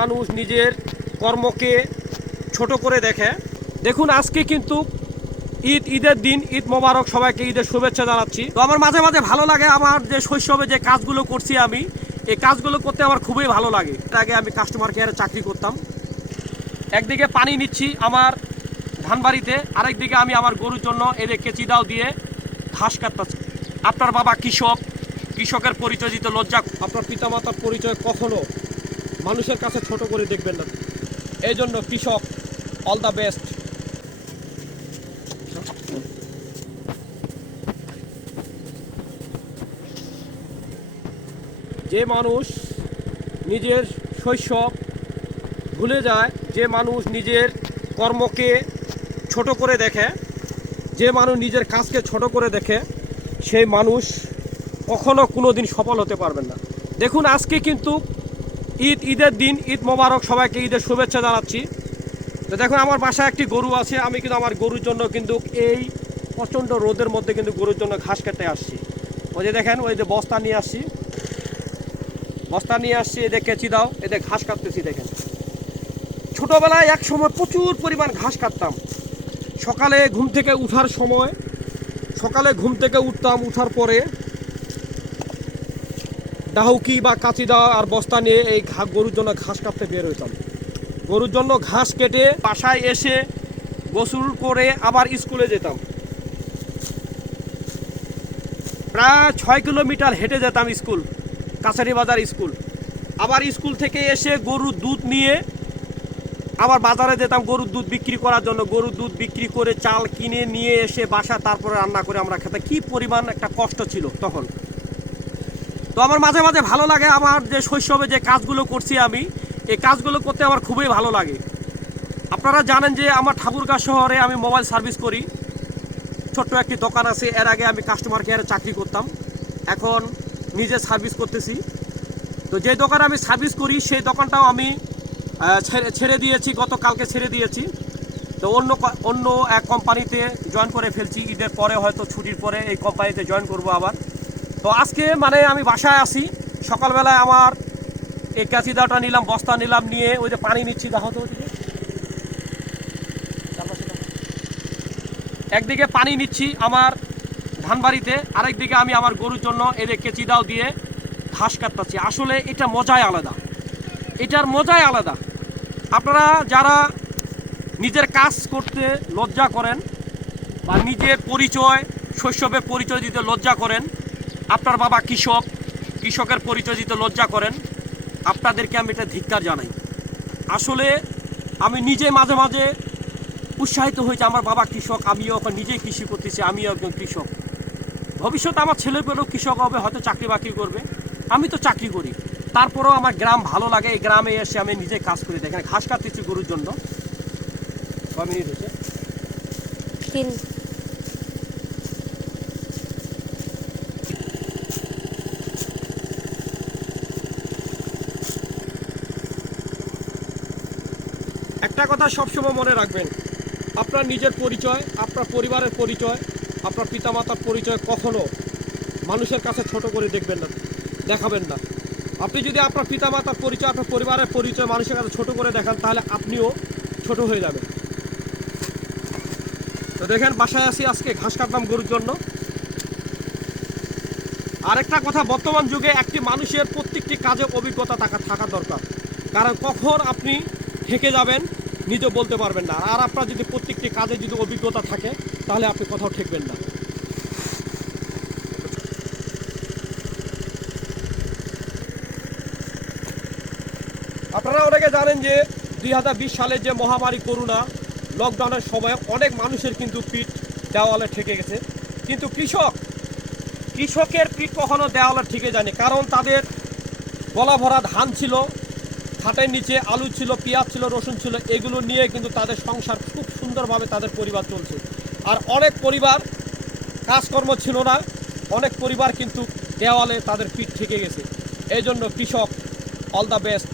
মানুষ নিজের কর্মকে ছোট করে দেখে। দেখুন আজকে কিন্তু ঈদের দিন, ঈদ মোবারক, সবাইকে ঈদের শুভেচ্ছা জানাচ্ছি। তো আমার মাঝে মাঝে ভালো লাগে, আমার যে শৈশবে যে কাজগুলো করছি আমি, এই কাজগুলো করতে আমার খুবই ভালো লাগে। এর আগে আমি কাস্টমার কেয়ারে চাকরি করতাম। একদিকে পানি নিচ্ছি আমার ধানবাড়িতে, আরেকদিকে আমি আমার গরুর জন্য এদের কেচি দাও দিয়ে ঘাস কাটতেছি। আপনার বাবা কৃষক, কৃষকের পরিচয় দিতে লজ্জা। আপনার পিতামাতার পরিচয় কখনো মানুষের কাছে ছোট করে দেখবেন না। এই জন্য কৃষক, অল দ্য বেস্ট। যে মানুষ নিজের শৈশব ভুলে যায়, যে মানুষ নিজের কর্মকে ছোট করে দেখে, যে মানুষ নিজের কাজকে ছোট করে দেখে, সেই মানুষ কখনো কোনো দিন সফল হতে পারবেন না। দেখুন আজকে কিন্তু ঈদের দিন, ঈদ মোবারক, সবাইকে ঈদের শুভেচ্ছা জানাচ্ছি। তো দেখুন আমার বাসায় একটি গরু আছে, আমি কিন্তু আমার গরুর জন্য কিন্তু এই প্রচণ্ড রোদের মধ্যে কিন্তু গরুর জন্য ঘাস কাটতে আসছি। ওই যে দেখেন, ওই যে বস্তা নিয়ে আসছি, এদের কেচি দাও, এদের ঘাস কাটতেছি। দেখেন ছোটোবেলায় এক সময় প্রচুর পরিমাণ ঘাস কাটতাম। সকালে ঘুম থেকে উঠতাম, উঠার পরে ডাহুকি বা কাঁচি দাও আর বস্তা নিয়ে এই গরুর জন্য ঘাস কাটতে বের হইতাম। গরুর জন্য ঘাস কেটে বাসায় এসে গোসল করে আবার স্কুলে যেতাম। প্রায় 6 কিলোমিটার হেঁটে যেতাম স্কুল, কাছারি বাজার স্কুল। আবার স্কুল থেকে এসে গরুর দুধ নিয়ে আবার বাজারে যেতাম গরুর দুধ বিক্রি করার জন্য। গরুর দুধ বিক্রি করে চাল কিনে নিয়ে এসে বাসা তারপরে রান্না করে আমরা খেতাম। কি পরিমাণ একটা কষ্ট ছিল তখন। তো আমার মাঝে মাঝে ভালো লাগে, আমার যে শৈশবে যে কাজগুলো করছি আমি, এই কাজগুলো করতে আমার খুবই ভালো লাগে। আপনারা জানেন যে আমার ঠাকুরগাঁ শহরে আমি মোবাইল সার্ভিস করি, ছোট্ট একটি দোকান আছে। এর আগে আমি কাস্টমার কেয়ারে চাকরি করতাম, এখন নিজে সার্ভিস করতেছি। তো যে দোকানে আমি সার্ভিস করি সেই দোকানটাও আমি ছেড়ে দিয়েছি, গতকালকে ছেড়ে দিয়েছি। তো অন্য এক কোম্পানিতে জয়েন করে ফেলছি। ঈদের পরে, হয়তো ছুটির পরে এই কোম্পানিতে জয়েন করব আবার। তো আজকে মানে আমি বাসায় আসি, সকালবেলায় আমার এই ক্যাচি দাওটা নিলাম, বস্তা নিলাম, নিয়ে ওই যে পানি নিচ্ছি। দেখো তো একদিকে পানি নিচ্ছি আমার ধানবাড়িতে, আরেকদিকে আমি আমার গরুর জন্য এদের কেচি দাও দিয়ে ঘাস কাটতেছি। আসলে এটা মজাই আলাদা, এটার মজাই আলাদা। আপনারা যারা নিজের কাজ করতে লজ্জা করেন বা নিজের পরিচয়, শৈশবের পরিচয় দিতে লজ্জা করেন, আপনার বাবা কৃষক, কৃষকের পরিচয় দিতে লজ্জা করেন, আপনাদেরকে আমি এটা ধিক্কার জানাই। আসলে আমি নিজে মাঝে মাঝে উৎসাহিত হয়েছে, আমার বাবা কৃষক, আমিও এখন নিজেই কৃষি করতেছি, আমিও একজন কৃষক। ভবিষ্যতে আমার ছেলেপেলেও কৃষক হবে, হয়তো চাকরি বাকরি করবে। আমি তো চাকরি করি, তারপরেও আমার গ্রাম ভালো লাগে। এই গ্রামে এসে আমি নিজে কাজ করি। দেখেন ঘাস কাটতেছি গরুর জন্য। 6 মিনিট হয়েছে। একটা কথা সবসময় মনে রাখবেন, আপনার নিজের পরিচয়, আপনার পরিবারের পরিচয়, আপনার পিতামাতার পরিচয় কখনো মানুষের কাছে ছোট করে দেখাবেন না। আপনি যদি আপনার পিতামাতার পরিচয়, আপনার পরিবারের পরিচয় মানুষের কাছে ছোট করে দেখান, তাহলে আপনিও ছোট হয়ে যাবেন। তো দেখেন বাসায় আসি, আজকে ঘাস কাটলাম গরুর জন্য। আরেকটা কথা, বর্তমান যুগে একটি মানুষের প্রত্যেকটি কাজে অভিজ্ঞতা থাকা দরকার। কারণ কখন আপনি ঠেকে যাবেন নিজে বলতে পারবেন না। আর আপনার যদি প্রত্যেকটি কাজে যদি অভিজ্ঞতা থাকে, তাহলে আপনি কোথাও ঠেকবেন না। আপনারা অনেকে জানেন যে 2020 সালে যে মহামারী করোনা লকডাউনের সময় অনেক মানুষের কিন্তু পিঠ দেওয়ালে ঠেকে গেছে, কিন্তু কৃষকের পিঠ কখনো দেওয়ালে ঠেকে যায়নি। কারণ তাদের গলা ভরা ধান ছিল, খাটের নিচে আলু ছিল, পেঁয়াজ ছিল, রসুন ছিল, এগুলো নিয়ে কিন্তু তাদের সংসার খুব সুন্দরভাবে তাদের পরিবার চলছে। আর অনেক পরিবার কাজকর্ম ছিল না, অনেক পরিবার কিন্তু দেওয়ালে তাদের পিঠ ঠেকে গেছে। এই জন্য কৃষক, অল দ্য বেস্ট।